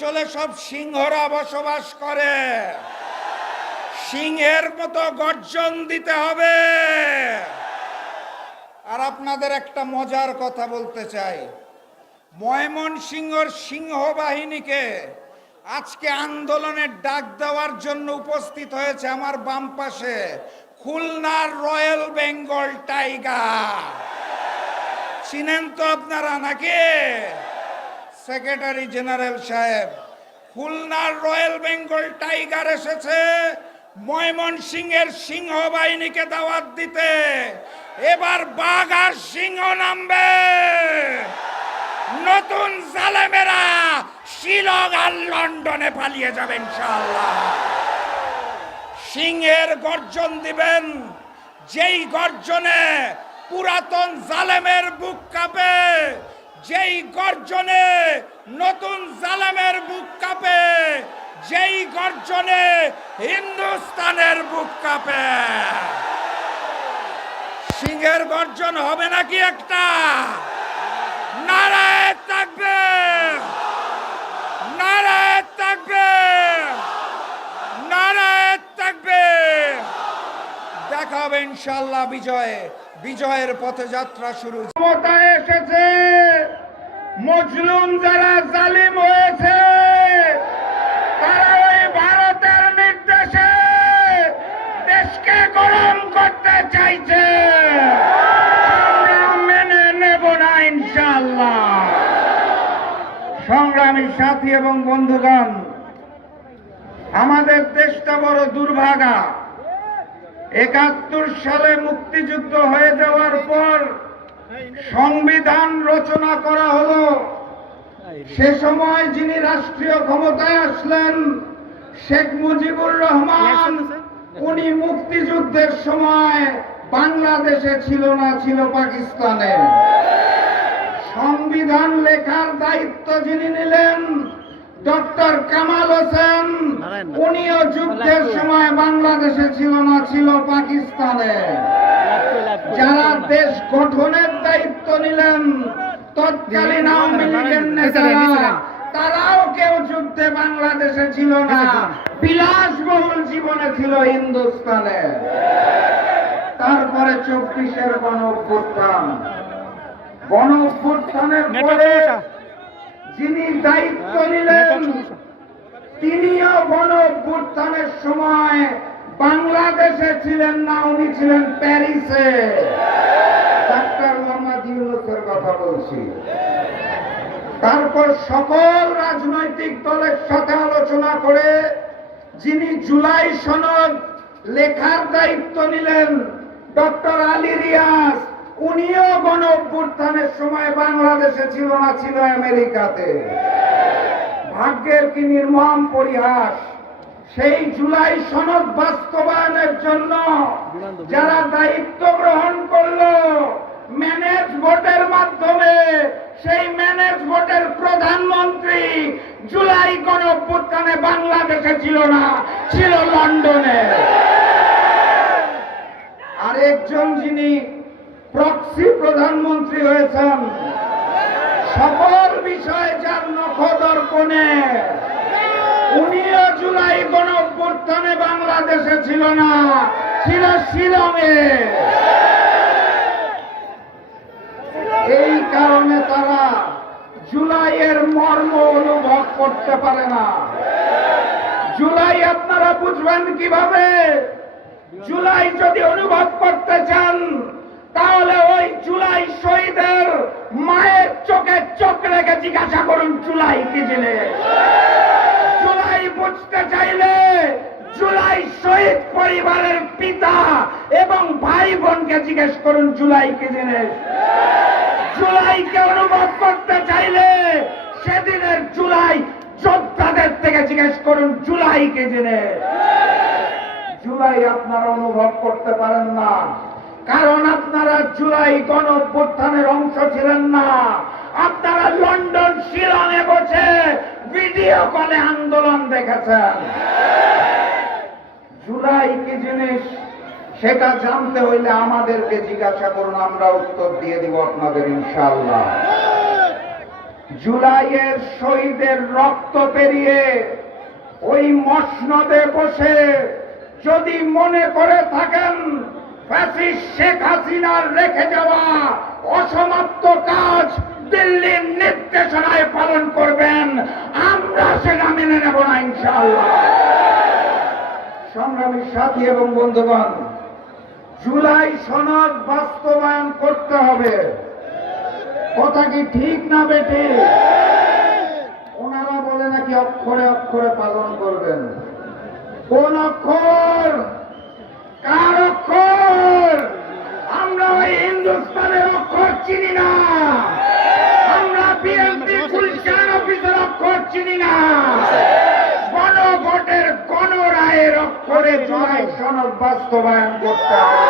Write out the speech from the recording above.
অঞ্চলে সব সিংহরা বসবাস করে, সিংহের মতো গর্জন দিতে হবে। আর আপনাদের একটা মজার কথা বলতে চাই, ময়মনসিংহের সিংহ বাহিনীকে আজকে আন্দোলনের ডাক দেওয়ার জন্য উপস্থিত হয়েছে আমার বাম পাশে খুলনার রয়্যাল বেঙ্গল টাইগার। চিনেন তো আপনারা নাকি? সেক্রেটারি জেনারেল সাহেব, খুলনার রয়্যাল বেঙ্গল টাইগার এসেছে ময়মনসিংহের সিংহ বাহিনীকে দাওয়াত দিতে। এবার বাঘ আর সিংহ নামবে। নতুন জালেমেরা শিলং আর লন্ডনে পালিয়ে যাবে ইনশাআল্লাহ। সিংহের গর্জন দিবেন, যেই গর্জনে পুরাতন জালেমের বুক কাঁপে, যেই গর্জনে নতুন জালেমের বুক কাঁপে, যেই গর্জনে হিন্দুস্তানের বুক কাঁপে। সিংহের গর্জন হবে নাকি একটা? নারায়ে তাকবীর, নারায়ে তাকবীর, নারায়ে তাকবীর। দেখা হবে ইনশাআল্লাহ বিজয়ে। বিজয়ের পথে যাত্রা শুরু। ক্ষমতায় এসেছে মজলুম যারা জালিম হয়েছে, তারা ওই ভারতের নির্দেশে দেশকে গরম করতে চাইছে। আমরা মেনে নেব না ইনশাআল্লাহ। সংগ্রামী সাথী এবং বন্ধুগণ, আমাদের দেশটা বড় দুর্ভাগা। ৭১ সালে মুক্তিযুদ্ধ হয়ে যাওয়ার পর সংবিধান রচনা করা হলো। সে সময় যিনি রাষ্ট্রীয় ক্ষমতায় আসলেন শেখ মুজিবুর রহমান, উনি মুক্তিযুদ্ধের সময় বাংলাদেশে ছিল না, ছিল পাকিস্তানে। সংবিধান লেখার দায়িত্ব যিনি নিলেন ডক্টর কামাল হোসেন, উনিও যুদ্ধের সময় বাংলাদেশে ছিল না, ছিল পাকিস্তানে। যারা দেশ গঠনের দায়িত্ব নিলেন তৎকালীন আওয়ামী লীগের নেতারা, তারাও কেউ যুদ্ধে বাংলাদেশে ছিল না, বিলাসবহুল জীবনে ছিল হিন্দুস্তানে। তারপরে ২৪-এর গণ অভ্যুত্থান। গণ অভ্যুত্থানের পরে যিনি দায়িত্ব নিলেন তিনিও গণ অভ্যুত্থানের সময় বাংলাদেশে ছিলেন না, উনি ছিলেন প্যারিসে। ডাক্তার মোহাম্মদ ইউনূসের কথা বলছি। তারপর সকল রাজনৈতিক দলের সাথে আলোচনা করে যিনি জুলাই সনদ লেখার দায়িত্ব নিলেন ডক্টর আলী রিয়াজ, উনিও গণ অভ্যুত্থানের সময় বাংলাদেশে ছিল না, ছিল আমেরিকাতে। ভাগ্যের কি নির্মম পরিহাস, সেই জুলাই সনদ বাস্তবায়নের জন্য যারা দায়িত্ব গ্রহণ করলো ম্যানেজ ভোটের মাধ্যমে, সেই ম্যানেজ ভোটের প্রধানমন্ত্রী জুলাই গণ অভ্যুত্থানে বাংলাদেশে ছিল না, ছিল লন্ডনে। আরেকজন যিনি প্রক্সি প্রধানমন্ত্রী হয়েছেন, সকল বিষয়ে যার নখদর্পণে, উনিও জুলাই গণ অভ্যুত্থানে বাংলাদেশে ছিল না, ছিল শিলংয়ে। এই কারণে তারা জুলাইয়ের মর্ম অনুভব করতে পারে না। জুলাই আপনারা বুঝবেন কিভাবে? জুলাই যদি অনুভব করতে চান তাহলে ওই জুলাই শহীদের মায়ের চোখে চোখ রেখে জিজ্ঞাসা করুন জুলাই কি জিনিস। জুলাই বুঝতে চাইলে জুলাই শহীদ পরিবারের পিতা এবং ভাই বোনকে জিজ্ঞেস করুন জুলাই কি জিনিস। জুলাইকে অনুভব করতে চাইলে সেদিনের জুলাই যোদ্ধাদের থেকে জিজ্ঞেস করুন জুলাই কি জিনিস। জুলাই আপনারা অনুভব করতে পারেন না, কারণ আপনারা জুলাই গণ অভ্যুত্থানের অংশ ছিলেন না। আপনারা লন্ডন শিলংয়ে বসে ভিডিও কলে আন্দোলন দেখেছেন। জুলাই কি জিনিস সেটা জানতে হইলে আমাদেরকে জিজ্ঞাসা করুন, আমরা উত্তর দিয়ে দিব আপনাদের ইনশাআল্লাহ। জুলাইয়ের শহীদের রক্ত পেরিয়ে ওই মসনদে বসে যদি মনে করে থাকেন ফ্যাসিস্ট শেখ হাসিনার রেখে যাওয়া অসমাপ্ত কাজ দিল্লির নির্দেশনায় পালন করবেন, আমরা সেটা মেনে নেব না ইনশাআল্লাহ। সংগ্রামী সাথী এবং বন্ধুগণ, জুলাই সনদ বাস্তবায়ন করতে হবে। কথা কি ঠিক না বেটি? ওনারা বলে নাকি অক্ষরে অক্ষরে পালন করবেন। কোন অক্ষর? কার অক্ষর? আমরা ওই হিন্দুস্তানের অক্ষর চিনি না, আমরা বিএনপি গুলশান অফিসের অক্ষর চিনি না, গণভোটের গণরায়ের অক্ষরে জুলাই সনদ বাস্তবায়ন করতে হবে।